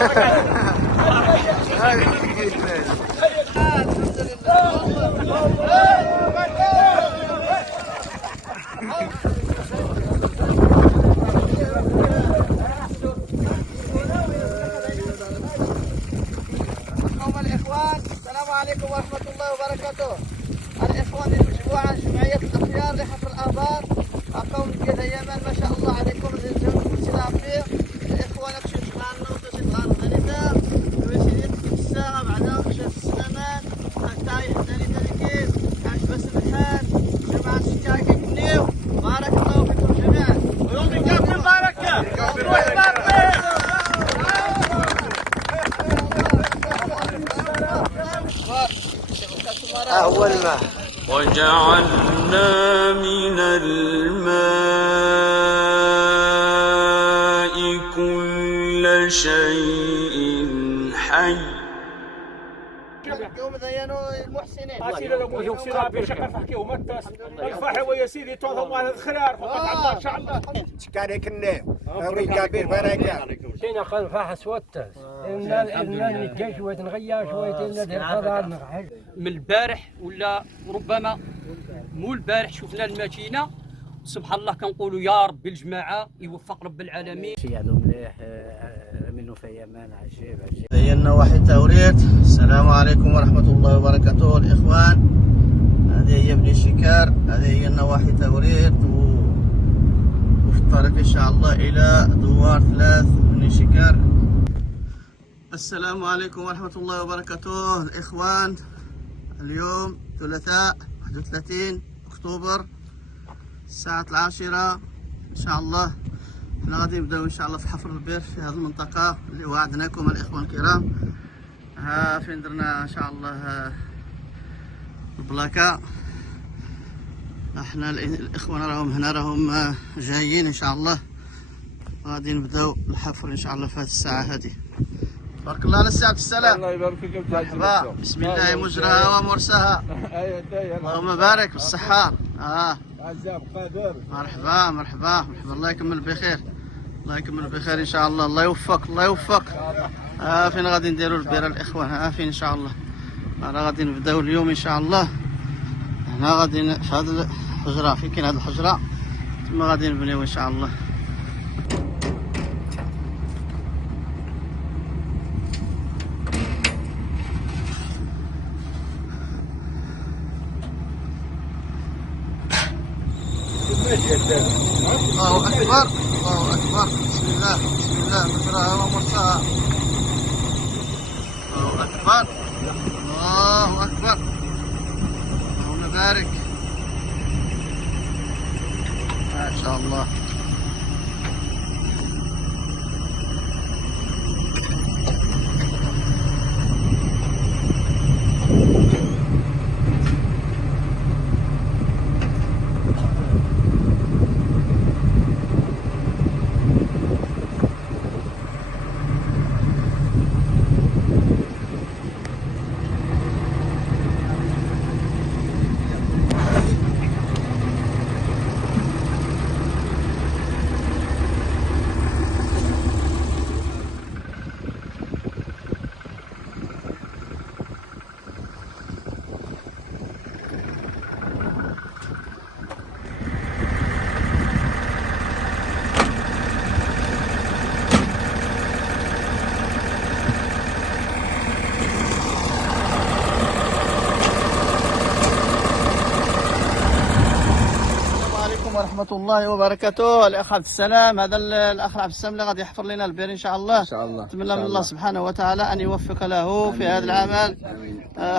السلام عليكم ورحمة الله وبركاته. الإخوان المجموعة جمعية الأخيار لحفر الآبار أقوم كذا يمن ما شاء الله عليكم السلافي الإخوان أكشف معنا وتشف معنا ذلك ويسير الساعة بعد شاف السلامات حتى يحتاج ذلك عاش بس الحال جماعة الشتاء كنيو بارك الله فيكم جميعا ويوم كامل مبارك أول ما وجعلنا من الماء كل شيء حي. يوم زينوا المحسنين أسير الأبو يوكسي رابي شكر فحكي ومتس الفحي ويا سيدي توضم على الخيار فقط إن شاء الله شكاري كني أبي كبير بركة سينا قال فحص وتس إن نتجا شوية نغير شوية إن دير خضار نغحل من البارح ولا ربما مو البارح شفنا الماكينة سبحان الله كنقولوا يا رب الجماعة يوفق رب العالمين. شي عدو مليح منه في امان عجيب. زينا واحد توريت. السلام عليكم ورحمة الله وبركاته الإخوان. هذه هي ابن الشكار، هذه هي النواحي توريت وفي الطريق إن شاء الله إلى دوار 3 ابن الشكار. السلام عليكم ورحمة الله وبركاته الإخوان. اليوم ثلاثاء 31 أكتوبر الساعة 10 إن شاء الله. احنا غادي نبداو ان شاء الله في حفر البئر في هذه المنطقة اللي وعدناكم الاخوان الكرام. ها فين درنا ان شاء الله البلاكة. احنا الاخوان راهم هنا راهم جايين ان شاء الله. غادي نبداو الحفر ان شاء الله في هذه الساعة هذه. بارك الله على سي السلام. الله يبارك فيك. مرحبا. بسم الله مجراها ومرساها. اللهم بارك بالصحة. عزام قادر. مرحبا مرحبا مرحبا. الله يكمل بخير، الله يكمل بخير ان شاء الله. الله يوفق الله يوفق. فين غادي نديروا البئر الاخوان؟ فين ان شاء الله. انا غادي نبداو اليوم ان شاء الله. هنا غادي في هذه الحجره، في كاين هذه الحجره ثم غادي نبنيو ان شاء الله. الله أكبر الله أكبر. بسم الله بسم الله مجراها ومرساها. الله أكبر الله أكبر. اللهم بارك ما شاء الله. ورحمة الله وبركاته. الأخ عبد السلام، هذا الأخ عبد السلام اللي غادي يحفر لنا البئر إن شاء الله. إن شاء الله. نتمنى من الله سبحانه وتعالى أن يوفق له في هذا العمل.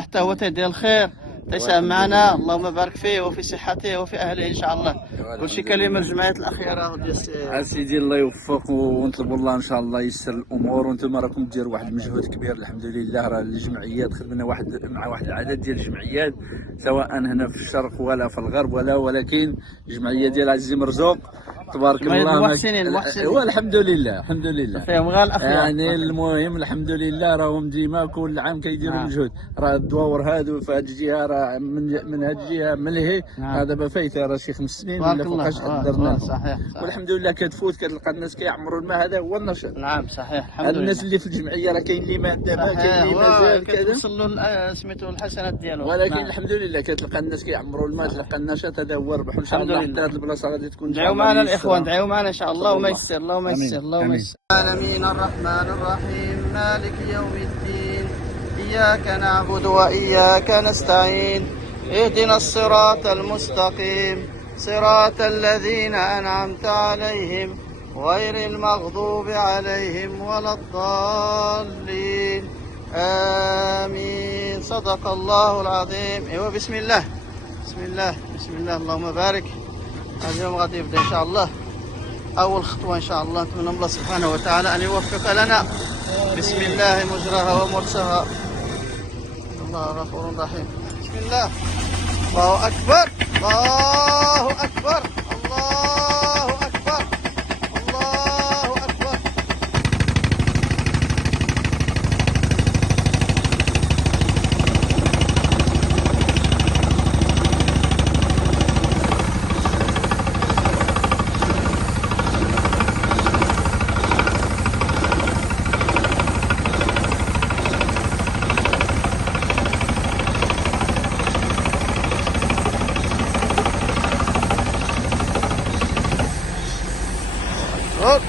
حتى هو تيدير الخير تيساهم معنا. اللهم بارك فيه وفي صحته وفي أهله إن شاء الله. كل شيء كلمة الجمعية الأخيرة ديال سيدي الله يوفق ونطلبوا الله ان شاء الله ييسر الامور. وانتم راكم ديروا واحد المجهود كبير الحمد لله. راه الجمعيات خدمنا مع واحد العدد ديال الجمعيات سواء هنا في الشرق ولا في الغرب ولكن الجمعيه ديال عزيزي مرزوق تبارك جمعية الله. المحسنين والحمد لله الحمد لله. فيهم غير الأخيار. يعني المهم الحمد لله راهم ديما كل عام كيديروا مجهود. راه الدواور هادو في هاد الجهه راه من هاد الجهه ملهي. راه دابا فايته راه شي 5 سنين ولا فوقاش درنا. صحيح. والحمد لله كتفوت كتلقى الناس كيعمروا الماء. هذا هو النشاط. نعم صحيح الحمد لله. الناس اللي في الجمعيه راه كاين اللي مات دابا كاين اللي مازال كذا. كتوصل له سميتو الحسنات ديالو. ولكن الحمد لله كتلقى الناس كيعمروا الماء. تلقى النشاط. هذا هو الربح ان شاء الله. حتى هذه البلاصه غادي تكون. دعوا معنا الاخوان دعوا معنا ان شاء الله. اللهم يسر اللهم يسر اللهم يسر. العالمين الرحمن الرحيم مالك يوم الدين اياك نعبد واياك نستعين اهدنا الصراط المستقيم صراط الذين انعمت عليهم غير المغضوب عليهم ولا الضالين آمين. صدق الله العظيم. ايوه بسم الله بسم الله بسم الله. اللهم بارك. اليوم غادي يبدا ان شاء الله اول خطوه ان شاء الله. نتمنى الله سبحانه وتعالى ان يوفق لنا. بسم الله مجراها ومرساها. الله غفور رحيم. بسم الله. الله اكبر الله اكبر الله اكبر الله اكبر. هوب.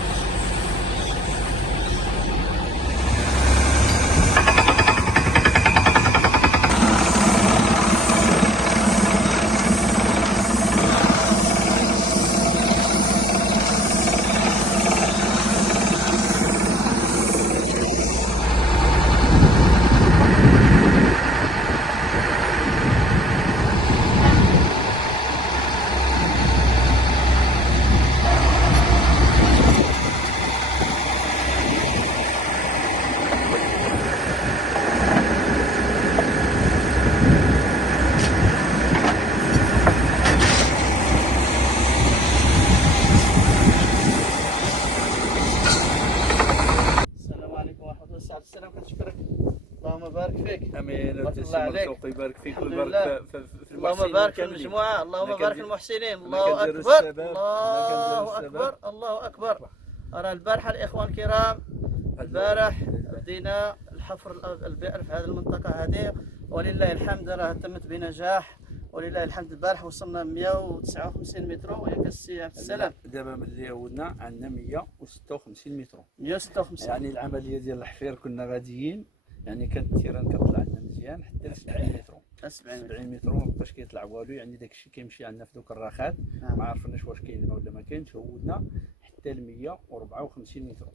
السلام عليكم ورحمة الله. الساعة السلام كنشكرك. اللهم بارك فيك. امين. بارك الله عليك. يبارك فيك الحمد ويبارك لله. في اللهم بارك في المجموعة. اللهم بارك في المحسنين. الله أكبر الله أكبر الله أكبر. أرى البارحة الإخوان الكرام البارح بدينا الحفر البئر في هذه المنطقة هذه ولله الحمد راه تمت بنجاح ولله الحمد. البارح وصلنا 159 متر وياك السي عبد السلام. دابا ملي عودنا عندنا 156 متر. 156 يعني العمليه ديال الحفير كنا غاديين. يعني كانت التيران كطلع عندنا مزيان حتى ل 70 متر. 70 متر ما بقاش كيطلع والو. يعني داك الشيء كيمشي عندنا في دوك الراخات. ما عرفناش واش كاين الماء ولا ما كاينش. هودنا حتى ل 154 متر.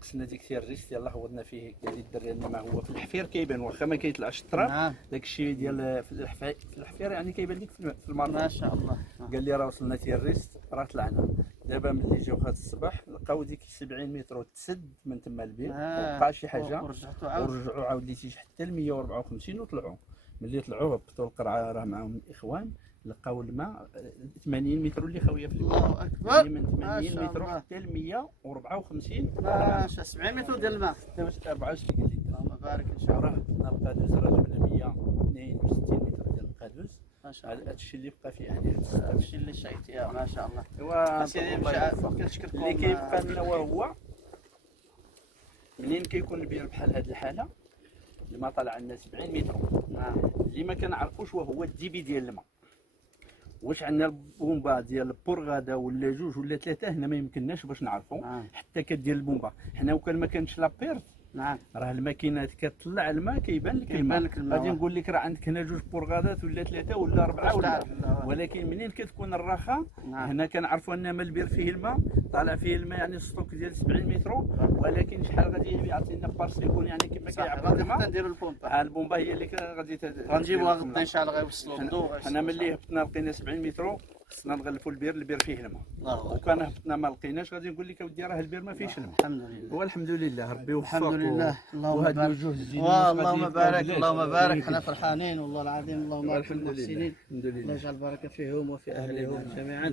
قسنا ديك الريس يلاه هودنا فيه. قال لي الدري ان ما هو في الحفير كيبان واخا ما كيطلعش التراب. داك الشيء ديال في الحفير يعني كيبان لك في المرمى. ما شاء الله. قال لي راه وصلنا الريس راه طلعنا. دابا ملي جاو هذا الصباح لقاو ديك 70 متر تسد من تما البير. ما بقى شي حاجه. ورجعوا عاود لي حتى ل 154 وطلعوا. ملي طلعوا هبطوا القرعه راه معاهم الاخوان لقاو الماء 80 متر اللي خاويه في الماء. الله اكبر. من 80 متر حتى ل 154. ما شاء 70 متر ديال الماء. حتى باش 24 قال لي. اللهم بارك ان شاء الله. راه القادوس راه جبنا 162 متر ديال القادوس. ما شاء الله. هذا الشيء اللي بقى فيه يعني. هذا الشيء اللي شايت يا ما شاء الله. ايوا سيدي كنشكركم. اللي كيبقى لنا هو منين كيكون البير بحال هذه الحاله الماء طالع عندنا 70 متر. اللي ما كنعرفوش وهو الديبي ديال الماء. واش عندنا البومبا ديال البورغادا ولا جوج ولا ثلاثه هنا ما يمكنناش باش نعرفوا. حتى كدير البومبا حنا وكان ما كانش لابيرت. راه الماكينات كتطلع الماء كيبان لك الماء. غادي نقول لك راه عندك هنا جوج بورغادات ولا ثلاثه ولا اربعه ولا. ولكن منين كتكون الرخاء هنا كنعرفوا ان ما البير فيه الماء طالع فيه الماء يعني ستوك ديال 70 متر. ولكن شحال غادي يعطينا بارس يكون يعني كما كيعبر الماء. غادي نديروا البومبا. البومبا هي اللي غادي غنجيبوها غدا ان شاء الله غيوصلوا الضوء. حنا ملي هبطنا لقينا 70 متر خصنا نغلفوا البير فيه الماء. الله أكبر. وكان هبطنا ما لقيناش غادي نقول لك اودي راه البير ما فيهش الماء. الحمد لله. والحمد لله ربي يوفقك. الحمد لله. اللهم وهاد بارك. الوجوه الزينين اللهم بارك اللهم بارك. احنا فرحانين والله العظيم. اللهم بارك الحمد لله. المحسنين. الحمد الله لله. يجعل البركه فيهم وفي اهلهم جميعا.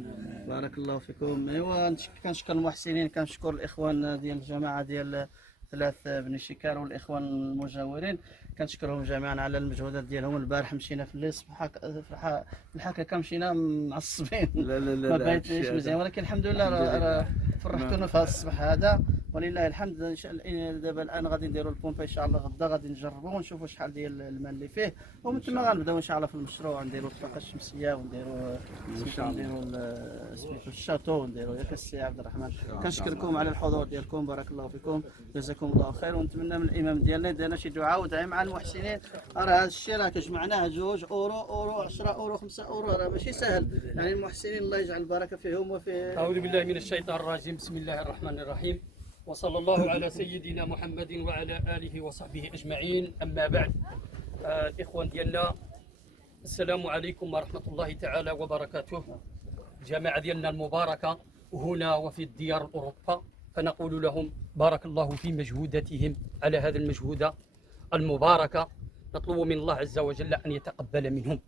بارك الله فيكم. ايوا كنشكر المحسنين، كنشكر الاخوان ديال الجماعه ديال ثلاث بني شكار والاخوان المجاورين، كنشكرهم جميعا على المجهودات ديالهم. البارح مشينا في الليل في الحقيقه مشينا معصبين. لا لا لا ما لا، بغيتش هادشي مزيان، هذا. ولكن الحمد لله راه فرحتونا في هذا الصباح هذا ولله الحمد. ان شاء الله دابا الان غادي نديروا البومبا ان شاء الله، غدا غادي نجربوا ونشوفوا شحال ديال الماء اللي فيه، ومن ثم غنبداو ان شاء الله في المشروع، نديروا الطاقه الشمسيه ونديروا سميتو الشاتو ونديروا ياك السي عبد الرحمن. كنشكركم على الحضور ديالكم، بارك الله فيكم، جزاكم الله خير. ونتمنى من الامام ديالنا يدير شي دعاء ودعاء مع المحسنين. راه هذا الشيء راه كجمعناه 2 اورو 10 اورو 5 اورو، راه ماشي سهل. يعني المحسنين الله يجعل البركه فيهم وفي. أعوذ بالله من الشيطان الرجيم. بسم الله الرحمن الرحيم، وصلى الله على سيدنا محمد وعلى آله وصحبه أجمعين. أما بعد، الإخوان ديالنا السلام عليكم ورحمة الله تعالى وبركاته. الجماعة ديالنا المباركة هنا وفي الديار الأوروبا، فنقول لهم بارك الله في مجهوداتهم على هذا المجهود المباركة. نطلب من الله عز وجل أن يتقبل منهم.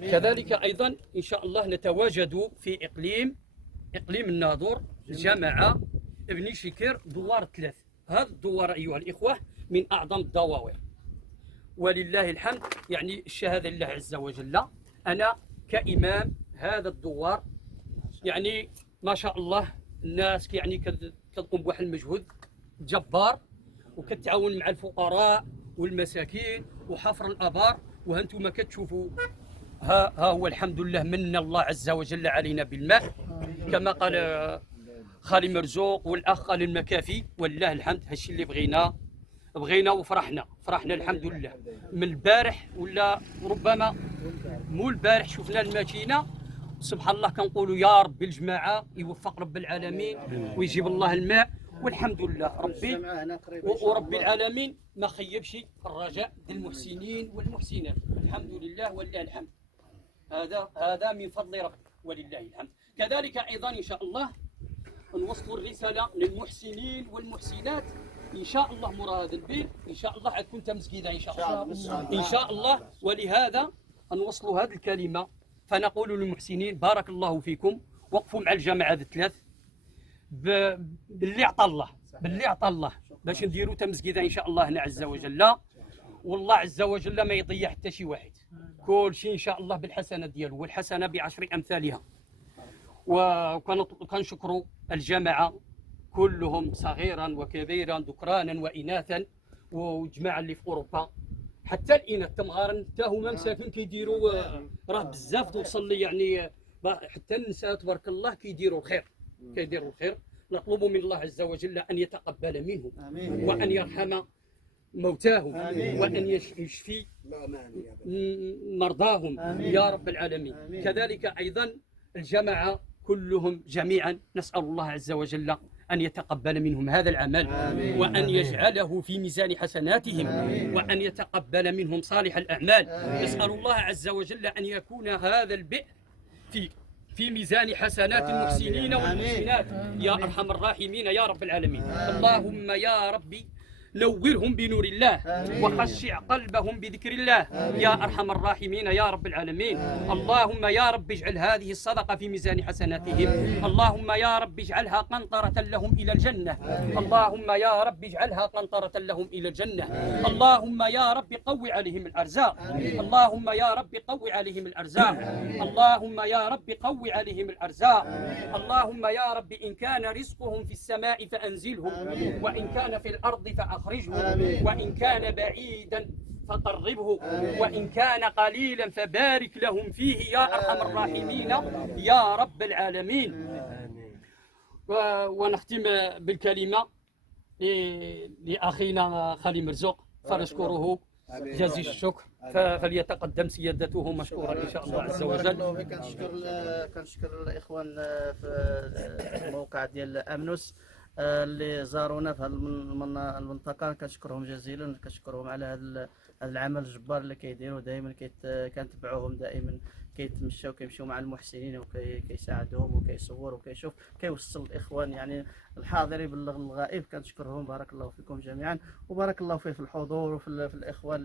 كذلك أيضا إن شاء الله نتواجد في إقليم الناظور، جماعة ابن شكر دوار 3. هذا الدوار أيها الإخوة من أعظم الدواوير ولله الحمد. يعني الشهادة لله عز وجل، أنا كإمام هذا الدوار يعني ما شاء الله الناس يعني كتقوم بواحد المجهود جبار، وكتعاون مع الفقراء والمساكين وحفر الآبار. وهانتم كتشوفوا ها هو الحمد لله من الله عز وجل علينا بالماء، كما قال خالي مرزوق والأخ خالي المكافي. ولله الحمد، هالشي اللي بغينا وفرحنا الحمد لله. من البارح ولا ربما مو البارح شفنا الماكينه، سبحان الله كنقولوا يا رب الجماعه يوفق رب العالمين ويجيب الله الماء، والحمد لله ربي ورب العالمين ما خيبش الرجاء ديال المحسنين والمحسنات. الحمد لله ولله الحمد. هذا من فضل ربي ولله الحمد. كذلك ايضا ان شاء الله نوصلوا الرساله للمحسنين والمحسنات ان شاء الله. مراد البيت ان شاء الله حتكون تمسكيده ان شاء الله ان شاء الله. ولهذا نوصلوا هذه الكلمه، فنقول للمحسنين بارك الله فيكم، وقفوا مع الجماعه الثلاث باللي عطى الله باش نديروا تمسكيده ان شاء الله هنا عز وجل. والله عز وجل ما يضيع حتى شي واحد، كل شيء ان شاء الله بالحسنه ديالو، والحسنه ب10 امثالها. وكنشكروا الجماعه كلهم صغيرا وكبيرا ذكرانا واناثا، وجماعه اللي في اوروبا حتى الاناث تمغارن حتى هما مساكن كيديروا راه بزاف توصل لي يعني حتى النساء تبارك الله كيديروا الخير. نطلب من الله عز وجل ان يتقبل منهم وان يرحم موتاهم وان يشفي مرضاهم يا رب العالمين. كذلك ايضا الجماعه كلهم جميعا نسال الله عز وجل أن يتقبل منهم هذا العمل وأن يجعله في ميزان حسناتهم وأن يتقبل منهم صالح الأعمال. نسأل الله عز وجل أن يكون هذا البئر في ميزان حسنات المحسنين والمحسنات يا أرحم الراحمين يا رب العالمين. اللهم يا ربي نورهم بنور الله وخشع قلبهم بذكر الله يا أرحم الراحمين يا رب العالمين. اللهم يا رب اجعل هذه الصدقة في ميزان حسناتهم. اللهم يا رب اجعلها قنطرة لهم إلى الجنة. اللهم يا رب اجعلها قنطرة لهم إلى الجنة. اللهم يا رب قوي عليهم الأرزاق. اللهم يا رب قوي عليهم الأرزاق. اللهم يا رب قوي عليهم الأرزاق. اللهم يا رب إن كان رزقهم في السماء فأنزله، وإن كان في الأرض فأخرجه، وإن كان بعيدا فقربه، وإن كان قليلا فبارك لهم فيه يا أرحم الراحمين يا رب العالمين. ونختم بالكلمة لأخينا خالي مرزوق فنشكره جزيل الشكر، فليتقدم سيادته مشكورا إن شاء الله عز وجل. كنشكر الإخوان في الموقع ديال أمنوس اللي زارونا في المنطقه، كنشكرهم جزيلا، كنشكرهم على هذا العمل الجبار اللي كيديروا دائما، كنتبعوهم دائما كيتمشاو كيمشيو مع المحسنين وكيساعدوهم وكيصور وكيشوف كيوصل الاخوان يعني الحاضرين يبلغ الغائب. كنشكرهم بارك الله فيكم جميعا وبارك الله فيه في الحضور وفي الاخوان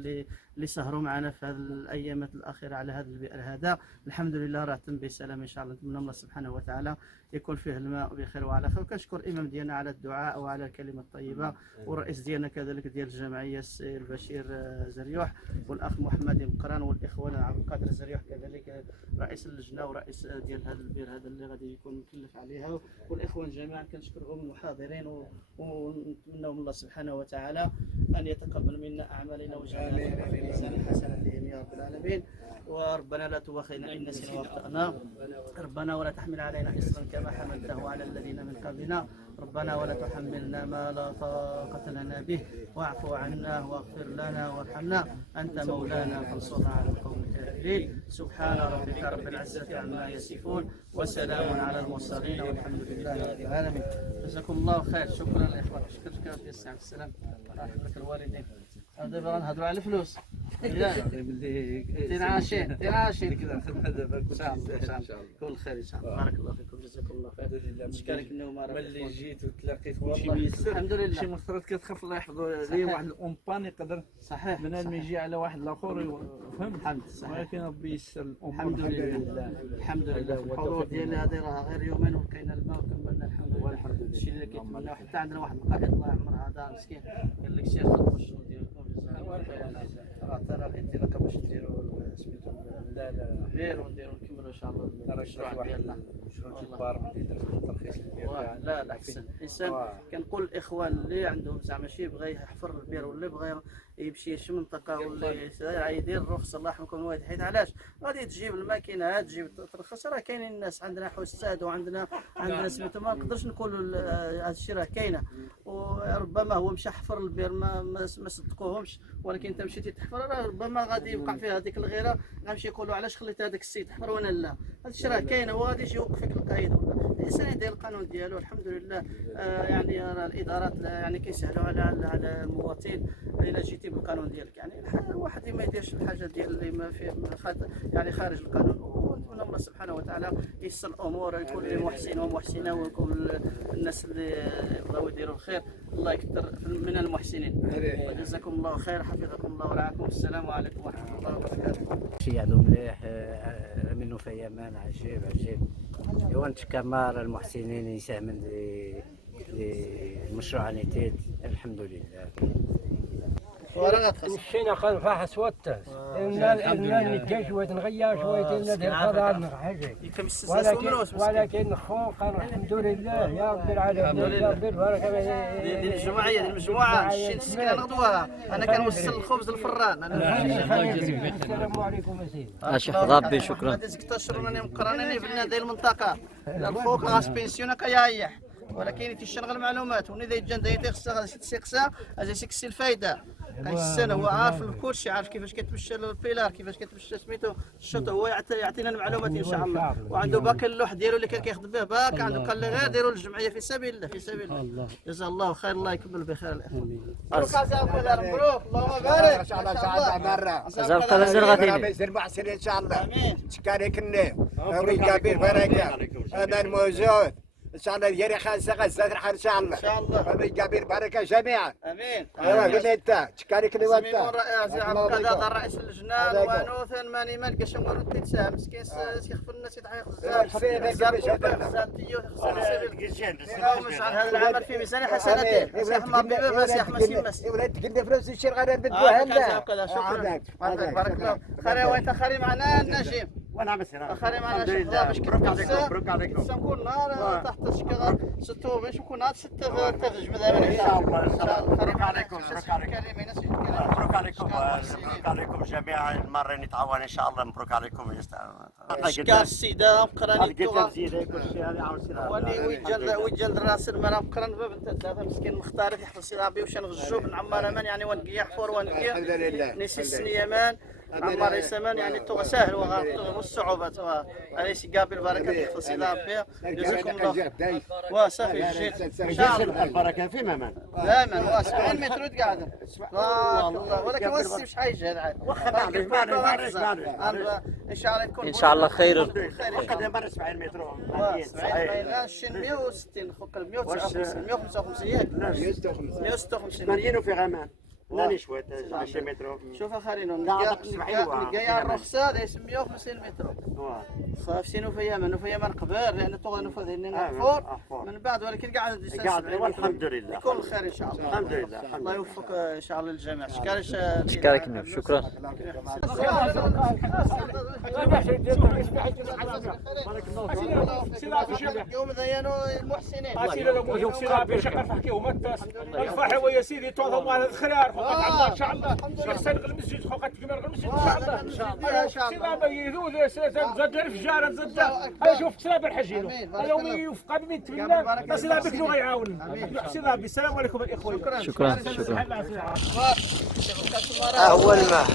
اللي سهروا معنا في هذه الايامات الاخيره على هذا البئر هذا. الحمد لله راه تم بسلام ان شاء الله. نتمنى الله سبحانه وتعالى يكون فيه الماء بخير وعلى خير. وكنشكر الامام ديالنا على الدعاء وعلى الكلمه الطيبه والرئيس ديالنا كذلك ديال الجمعيه السي البشير زريوح والاخ محمد مقران والاخوان عبد القادر زريوح كذلك رئيس اللجنه ورئيس ديال هذا البئر هذا اللي غادي يكون مكلف عليها والاخوان جميعا. كنشكرهم المحاضرين ونتمنى من الله سبحانه وتعالى ان يتقبل منا اعمالنا ويجعلنا في ميزان حسناتهم يا رب العالمين. وربنا لا تؤاخذنا ان نسينا واخطانا ربنا ولا تحمل علينا اصرا كما حملته على الذين من قبلنا ربنا ولا تحملنا ما لا طاقة لنا به واعف عنا واغفر لنا وارحمنا أنت مولانا فانصرنا على القوم الكافرين. سبحان ربك رب العزة عما يصفون وسلام على المرسلين والحمد لله رب العالمين. جزاكم الله خير. شكرا للإخوان. شكرا يا سي عبد السلام. الله يحفظك الوالدين. دابا غنهضروا على الفلوس. تنعاشين كذا نخدمها دابا ان شاء الله كل خير ان شاء الله. بارك الله فيكم جزاكم الله خير. نشكرك انه ملي جيت وتلاقيت كلشي والله ميسر. الحمد لله. شي مفترض كتخاف الله يحفظه لي واحد الامبان يقدر صحيح بنادم يجي على واحد الاخر فهمت. الحمد صحيح. ولكن ربي يسر الامور. الحمد لله الحمد لله. الحضور ديالي هذه راه غير يومين وكاين الماء وكملنا الحمد لله. الحمد لله. الشيء اللي كيتمناو حتى عندنا واحد القائد الله يعمر هذا مسكين قال لك شي خدموا الشغل ديالكم جزاكم الله خير. راه ترى الانطلاقه باش نديروا سميتو البير ونديروا نكملوا ان شاء الله المشروع ديالنا. مشروع البار بدي درت الترخيص ديالها. لا احسن الانسان كنقول الاخوان اللي عندهم زعما شي يبغى يحفر البير ولا يبغى يمشي شي منطقه ولا يدير الرخصه الله يرحمكم الوالد. حيت علاش غادي تجيب الماكينه تجيب ترخص. راه كاينين الناس عندنا حساد وعندنا سميتو ما نقدرش نقولوا هذا الشيء راه كاينه. وربما هو مشى حفر البير ما صدقوهمش ولكن انت مشيتي تحفر راه ربما غادي يوقع فيها هذيك الغيره غنمشي يقولوا علاش خليت هذاك السيد حفر وانا لا. هذا الشيء راه كاين وغادي يجي يوقفك القايد ولا الانسان يدير القانون ديالو. الحمد لله يعني الادارات يعني كيسهلوا على المواطن الا جيتي بالقانون ديالك. يعني واحد ما يديرش الحاجه ديال اللي ما فيه يعني خارج القانون. ونتمنى الله سبحانه وتعالى ييسر الامور يكون للمحسن ومحسنه ويكون الناس اللي بغاو يديروا الخير الله يكثر من المحسنين. جزاكم الله خير. حفظكم الله ورعاكم. السلام عليكم ورحمه الله وبركاته. شي عندهم مليح منه في امان عجيب. ايوا نتكمل المحسنين يساهمون للمشروع نتيت الحمد لله. مشينا خلفها حسوتة إن نتجا شوية نغير شوية ندير فضاء نحاجة ولكن خوق الحمد لله يا رب العالمين يا رب البركة. ديال الجمعية ديال المجموعة شي تسكن غدوها أنا كنوصل الخبز للفران. السلام عليكم يا سيدي. أشكر ربي شكرا. هذه 16 راني مقرنني في ديال المنطقة الفوق غاس بنسيون كيايح ولكن تيشنغل المعلومات وني ذا جان دايتي خصها سيكسا هذا سيكسي الفايدة. كيسن هو عارف كلشي عارف كيفاش كتمشى البيلار كيفاش كتمشى سميتو الشوط. هو يعطينا المعلومات ان شاء الله. وعنده باك اللوح ديالو اللي كان كيخدم به باك عنده قال لي غير ديروا للجمعيه في سبيل الله في سبيل الله. جزاه الله خير. الله يكمل بخير الاخوان. مبروك اللهم بارك ان شاء الله. زرقاء المحسن ان شاء الله. تشكارك النيم ويكابير بركه امان موجود ان شاء الله. ديالي خالصه غزه ان شاء الله. ان شاء الله ويكابير بركه جميعا. امين. ايوا قلنا انت تشكارك اللي وانت الرئيس عبد القادر رئيس اللجنه ونوث ماني ما لقاش نقولوا تنسى مسكين سيخفر الناس يتعيق هذا العمل في ميزان حسناته. سيحمى بما سيحمى سيمس ولاد قلنا فلوس الشير غير بدوها لنا. شكرا بارك الله. خير وانت خير معنا النجيم وانا مسنا خير معنا شكرا باش مبروك عليكم. نكون نهار تحت الشجره 6 باش نكون نهار 6 تجمد ان شاء الله. مبروك عليكم. مبروك عليكم جميعا. المره نتعاون ان شاء الله. مبروك عليكم. شكار السيده مقراني ويجل راس المرا مقران بنت هذا مسكين مختار يحفظ سي ربي واش نغجو بن عمار امان يعني ونقي يحفر ونقي نسي السنيمان عمر السمان يعني تو سهل والصعوبة أليس قابل بركة تفصيل فيها جزاكم الله وصافي جيت إن شاء الله البركة في مامان دائما 70 متر قاعدة والله ولكن وسي مش حيجي هذا إن شاء الله تكون ان شاء الله خير. قد يمر 70 متر 160 خوك 159 155 80 في غمان ناني شوية 20 متر شوف خارين نلقى الرخصة ليس 150 متر صافي نفيا من قبل لأن طول نفذ نفور من بعد ولكن قاعد والحمد لله يكون الخير إن شاء الله. الحمد لله الله يوفق إن شاء الله الجميع. شكرا شكرا. يوم ذيانوا المحسنين الفاحة ويا سيدي توضى مال الخيار فقط الله ان شاء الله يحسن المسجد فقط كبر المسجد ان شاء الله سلام يذوذ زاد الفجار زاد هذا شوف سلام الحجينو اليوم يوفق من تبنا سلام بك نو يعاون سلام السلام عليكم الاخوه. شكرا شكرا. أول ما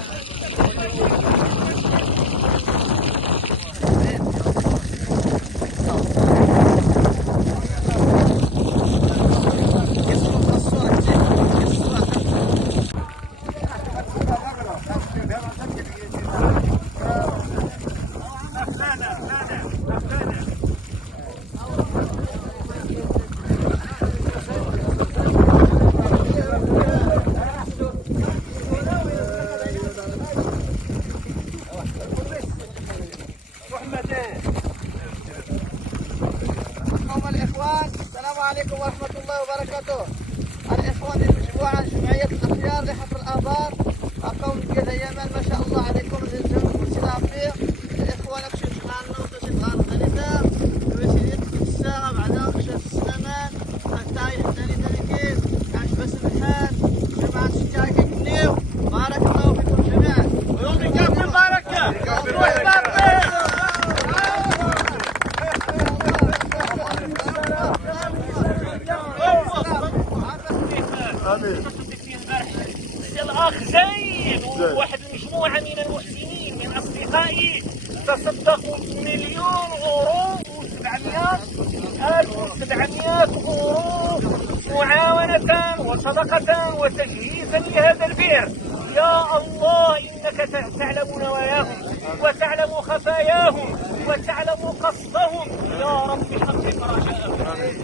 عليكم ورحمة الله وبركاته. الإخوان المجموعة جمعية الأخيار لحفر الآبار أقوم بقيادة يمن ما شاء الله عليكم الجمهور سلافية الإخوان أكشف شغالنا وتشغال غنيتا ويسير الساعة بعد أكشف السلمان التايح الثاني كيف عاش بس الحال جماعة شكاكة كنيو بارك الله فيكم جميعا ويوم يقابل البركة الأخ زيد وواحد المجموعة من المحسنين من أصدقائي تصدقوا ب1,000,000 أورو و700,000 أورو معاونة وصدقة وتجهيزا لهذا البئر. يا الله إنك تعلم نواياهم وتعلم خفاياهم وتعلم قصدهم. يا رب حقق رجاءهم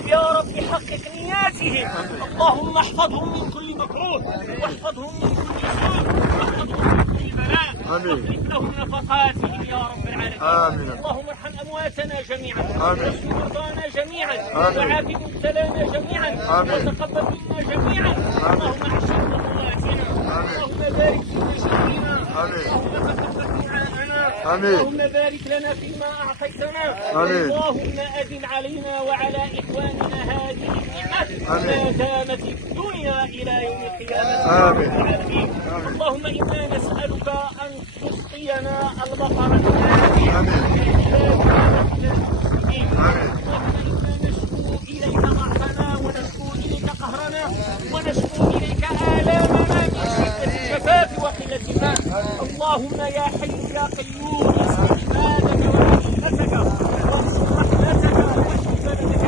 يا رب حقق نياتهم. اللهم احفظهم من كل مكروه واحفظهم من كل سوء واحفظهم من كل بلاء واخلف لهم نفقاتهم يا رب العالمين. اللهم ارحم أمواتنا جميعا واشف مرضانا جميعا وعاف مبتلانا جميعا وتقبل منا جميعا. اللهم احسن مخلاتنا اللهم بارك في مشايخنا اللهم تقبل دعاءنا اللهم بارك لنا فيما أعطيتنا. اللهم أدم علينا وعلى إخواننا هذه النعمة ما دامت الدنيا إلى يوم القيامة. اللهم إنا نسألك أن تسقينا البقرة إليك ضعفنا ونشكو إليك قهرنا ونشكو إليك آلامنا من شدة الجفاف وقلة الماء. اللهم يا حي يا قيوم اسق عبادك ورحمتك وانصر رحمتك واحمي بلدك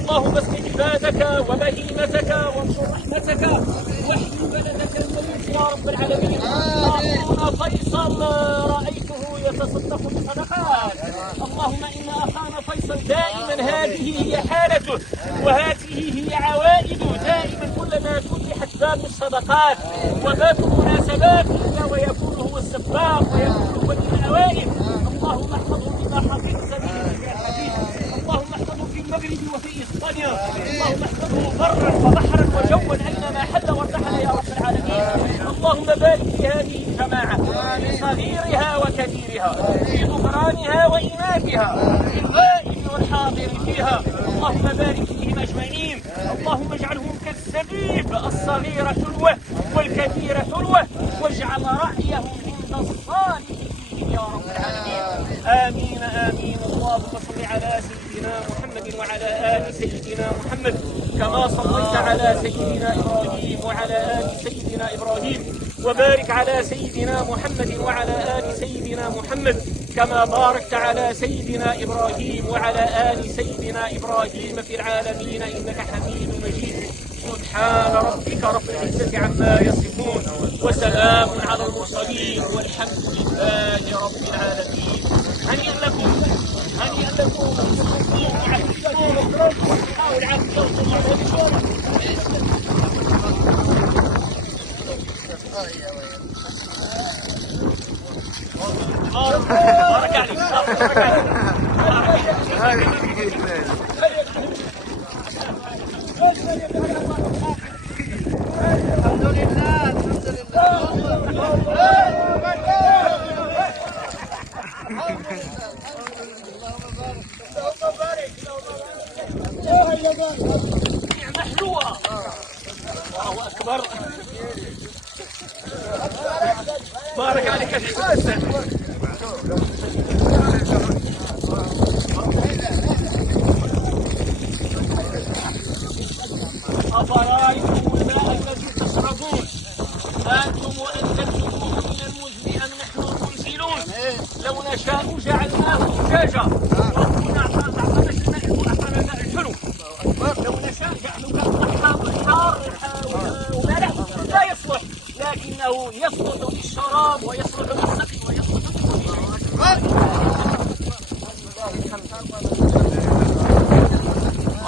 اللهم اسق عبادك وبهيمتك وانصر رحمتك واحمي بلدك الملك يا رب العالمين. أخونا فيصل رأيته يتصدق بصدقات. اللهم إن أخانا فيصل دائما هذه هي حالته وهذه هي عوائده دائما كلما فتحت باب الصدقات وباب المناسبات إلا ويكون هو السباق ويكون هو من الأوائل. اللهم احفظه بما حفظت به في الحديث. اللهم احفظه في المغرب وفي إسبانيا. اللهم احفظه برا وبحرا وجوا أينما حل وارتحل يا رب العالمين. اللهم بارك في هذه الجماعة في صغيرها وكبيرها في ذكرانها وإناثها في الغائب والحاضر فيها. اللهم بارك فيهم أجمعين. اللهم اجعلهم كالزبيب الصغيرة تلوه والكبيرة تلوه واجعل رأيهم عند الصالح فيهم يا رب العالمين. آمين آمين. اللهم صل على سيدنا محمد وعلى آل سيدنا محمد كما صليت على سيدنا إبراهيم وعلى آل سيدنا إبراهيم وبارك على سيدنا محمد وعلى آل سيدنا محمد كما باركت على سيدنا إبراهيم وعلى آل سيدنا إبراهيم في العالمين إنك حميد مجيد. سبحان ربك رب العزة عما يصفون وسلام على المرسلين والحمد لله رب العالمين. هنيئا لكم هنيئا لكم بارك عليك الحمد لله الحمد لله. محلوة. الله أكبر. بارك عليك يا شيخ. أفرأيتم الماء الذي تشربون أنتم وأنزلتموه من المزن أم نحن المنزلون لو نشاء جعلناه أجاجا وكنا أعطانا الماء الحلو لو نشاء جعلناه حار ومالح لا يصلح لكنه يصلح للشراب ويصلح للسقي ويصلح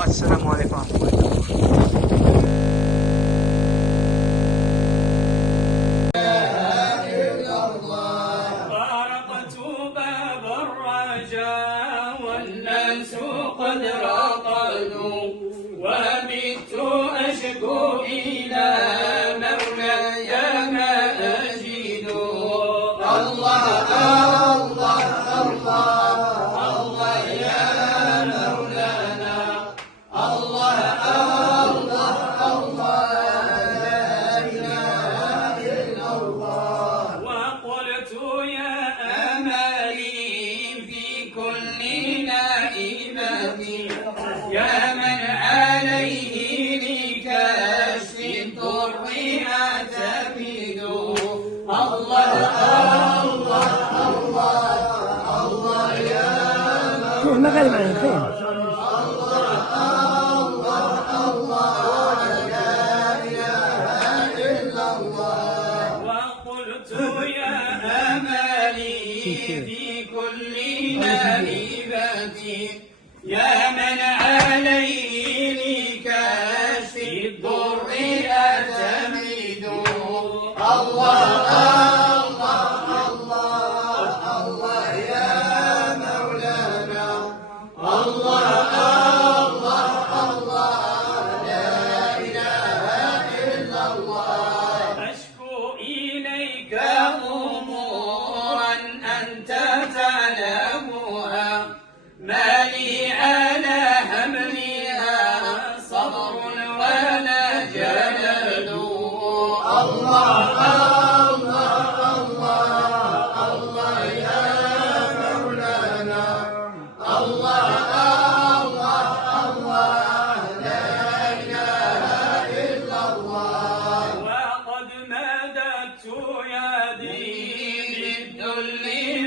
السلام عليكم ورحمة الله. يا من عليه لكشف الضر أعتمد الله الله الله الله يا مولانا الله الله الله لا إله إلا الله أشكو إليك أمورا أنت تعلمها ما لي على حملها صبر ولا جلد الله الله الله الله يا مولانا الله الله الله لا إله إلا الله وقد مددت يدي للذل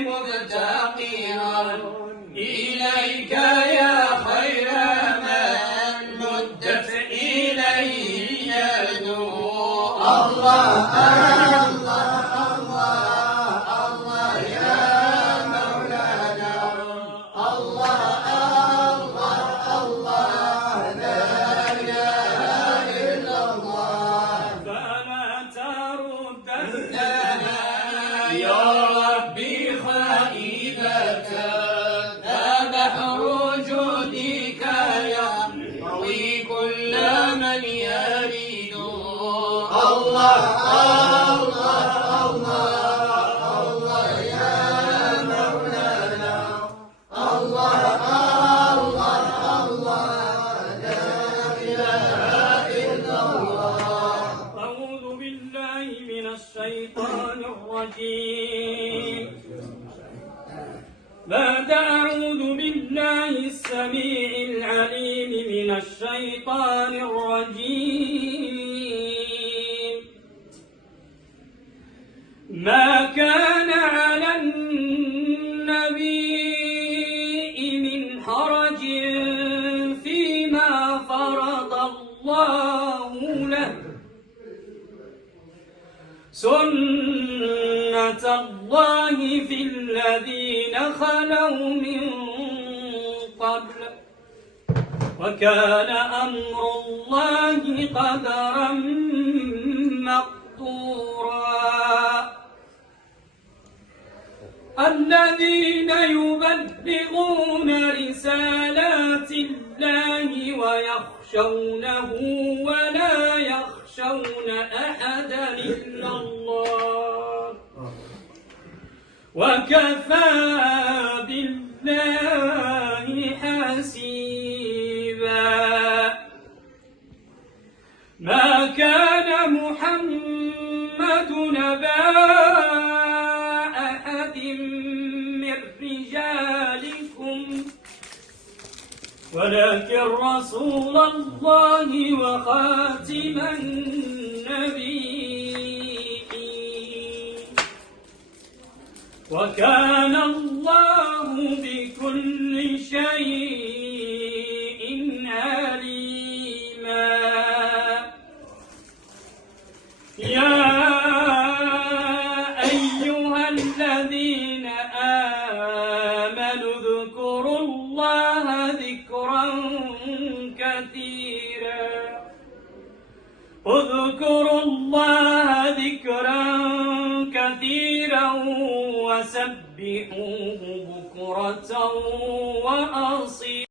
مبتقرا إليك يا خير من مدت إليه يد الله الله الله الله يا مولانا الله الله الله لا إله إلا الله فلا ترددنا يا ربي خائبة بحر جودك يروي كل من يريد الله الله الله الله يا مولانا الله الله الله لا إله إلا الله أعوذ بالله من الشيطان الرجيم بعد أعوذ بالله السميع العليم من الشيطان الرجيم ما كان على النبي من حرج فيما فرض الله له سنة الله في الذين خلوا من قبل وكان أمر الله قدرا مقدورا الذين يبلغون رسالات الله ويخشونه ولا يخشون أحدا إلا الله وكفى بالله حسيبا ما كان محمد نبا أحد من رجالكم ولكن رسول الله وخاتم النبيين وكان الله بكل شيء عليما يا أيها الذين آمنوا اذكروا الله ذكرا كثيرا اذكروا الله ذكرا كثيرا وسبحوه بكرة وأصيلا